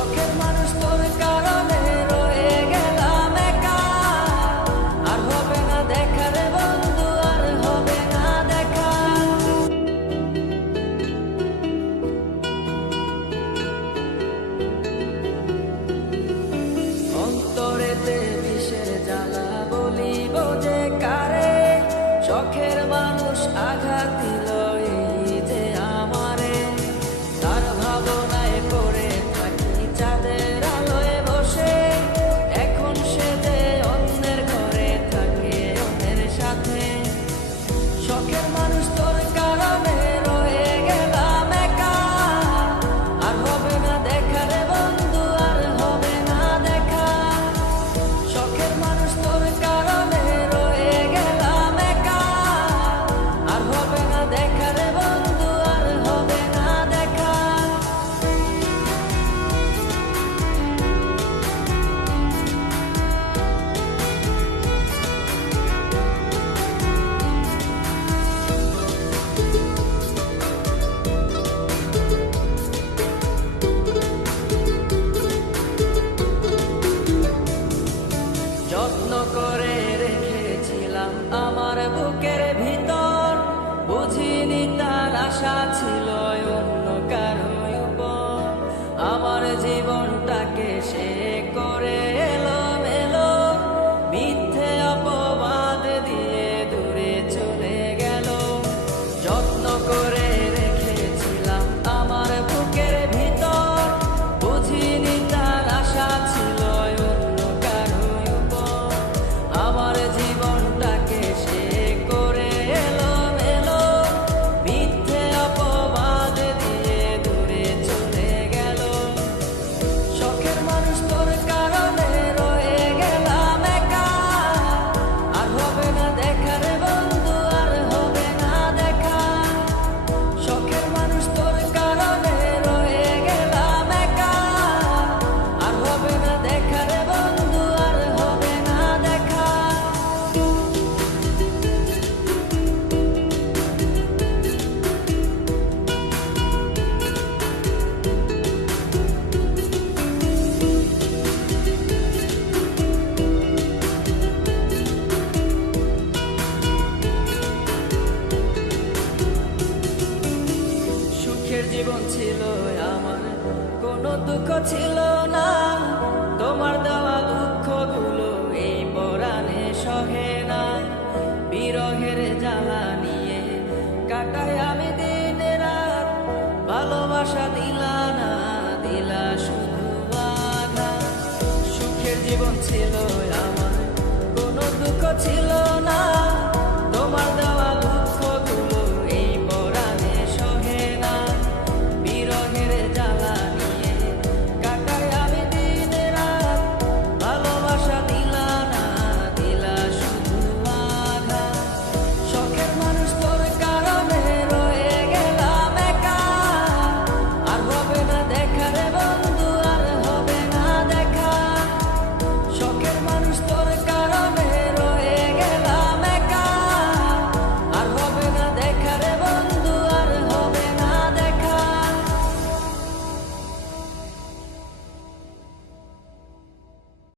শখের মানুষ তোর কারণে রয়ে গেলাম একা, আর হবে না দেখা রে বন্ধু, আর হবে না দেখা। অন্তরেতে বিষের জ্বালা বলিব যে কারে, শখের মানুষ আঘাত দিল এই যে আমারে। তার ভাবনায় পড়ে থাকি চাঁদের আলোয় বসে, এখন সে যে অন্যের ঘরে থাকে অন্যের সাথে। শখের মানুষ তোর কারণে রয়ে গেলাম একা, আর হবে না দেখা রে বন্ধু, আর হবে না দেখা। শখের মানুষ তোর কারণে রয়ে গেলাম একা, আর হবে না দেখা রে বন্ধু, আর হবে না দেখা। যত্ন করে রেখেছিলাম আমার বুকের ভিতর, বুঝিনি তার আশা ছিল অন্য কারো উপর। আমার জীবনটাকে সে করে এলোমেলো, মিথ্যে অপবাদ দিয়ে দূরে চলে গেল। যত্ন করে রেখেছিলাম আমার বুকের ভিতর, বুঝিনি তার আশা ছিল অন্য কারো উপর। আমার জীবনটাকে সে করে এলোমেলো, মিথ্যে অপবাদ দিয়ে দূরে চলে গেল। শখের মানুষ তোর কারণে রয়ে গেলাম একা, আর হবে না দেখা রে বন্ধু, আর হবে না দেখা। শখের মানুষ তোর কারণে রয়ে গেলাম একা, আর হবে না দেখা রে বন্ধু, আর হবে না দেখা। সুখের জীবন ছিল আমার, কোনো দুঃখ ছিল না। তোমার দেওয়া দুঃখগুলো এই পরাণে সহে না। বিরহের জ্বালা নিয়ে কাটাই আমি দিন রাত, ভালোবাসা দিলা না, দিলা শুধু বাধা। সুখের জীবন ছিল